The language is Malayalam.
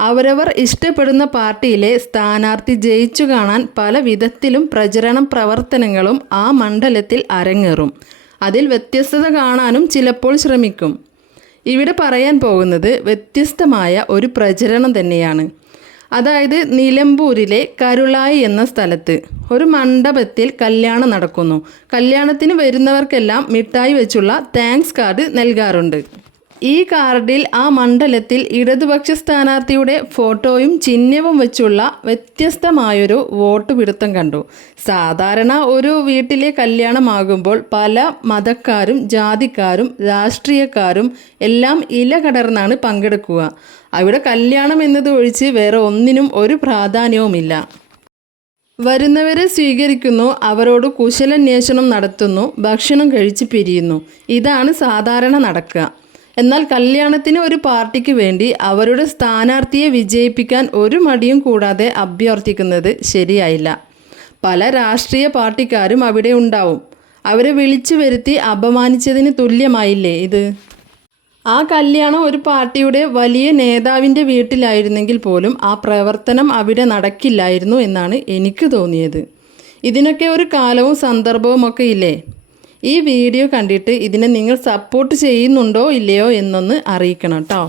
അവരവർ ഇഷ്ടപ്പെടുന്ന പാർട്ടിയിലെ സ്ഥാനാർത്ഥി ജയിച്ചു കാണാൻ പല വിധത്തിലും പ്രചരണം പ്രവർത്തനങ്ങളും ആ മണ്ഡലത്തിൽ അരങ്ങേറും. അതിൽ വ്യത്യസ്തത കാണാനും ചിലപ്പോൾ ശ്രമിക്കും. ഇവിടെ പറയാൻ പോകുന്നത് വ്യത്യസ്തമായ ഒരു പ്രചരണം തന്നെയാണ്. അതായത് നിലമ്പൂരിലെ കരുളായി എന്ന സ്ഥലത്ത് ഒരു മണ്ഡപത്തിൽ കല്യാണം നടക്കുന്നു. കല്യാണത്തിന് വരുന്നവർക്കെല്ലാം മിഠായി വെച്ചുള്ള താങ്ക്സ് കാർഡ് നൽകാറുണ്ട്. ഈ കാർഡിൽ ആ മണ്ഡലത്തിൽ ഇടതുപക്ഷ സ്ഥാനാർത്ഥിയുടെ ഫോട്ടോയും ചിഹ്നവും വെച്ചുള്ള വ്യത്യസ്തമായൊരു വോട്ട് പിടുത്തം കണ്ടു. സാധാരണ ഒരു വീട്ടിലെ കല്യാണമാകുമ്പോൾ പല മതക്കാരും ജാതിക്കാരും രാഷ്ട്രീയക്കാരും എല്ലാം ഇല കടർന്നാണ് പങ്കെടുക്കുക. അവിടെ കല്യാണം എന്നത് ഒഴിച്ച് വേറെ ഒന്നിനും ഒരു പ്രാധാന്യവുമില്ല. വരുന്നവരെ സ്വീകരിക്കുന്നു അവരോട് കുശലന്വേഷണം നടത്തുന്നു ഭക്ഷണം കഴിച്ച് പിരിയുന്നു. ഇതാണ് സാധാരണ നടക്കുക. എന്നാൽ കല്യാണത്തിന് ഒരു പാർട്ടിക്ക് വേണ്ടി അവരുടെ സ്ഥാനാർത്ഥിയെ വിജയിപ്പിക്കാൻ ഒരു മടിയും കൂടാതെ അഭ്യർത്ഥിക്കുന്നത് ശരിയായില്ല. പല രാഷ്ട്രീയ പാർട്ടിക്കാരും അവിടെ ഉണ്ടാവും. അവരെ വിളിച്ചു വരുത്തി അപമാനിച്ചതിന് തുല്യമായില്ലേ ഇത്? ആ കല്യാണം ഒരു പാർട്ടിയുടെ വലിയ നേതാവിന്റെ വീട്ടിലായിരുന്നെങ്കിൽ പോലും ആ പ്രവർത്തനം അവിടെ നടക്കില്ലായിരുന്നു എന്നാണ് എനിക്ക് തോന്നിയത്. ഇതിനൊക്കെ ഒരു കാലവും സന്ദർഭവും ഒക്കെ ഇല്ലേ? ഈ വീഡിയോ കണ്ടിട്ട് ഇതിനെ നിങ്ങൾ സപ്പോർട്ട് ചെയ്യുന്നുണ്ടോ ഇല്ലയോ എന്നൊന്ന് അറിയിക്കണം കേട്ടോ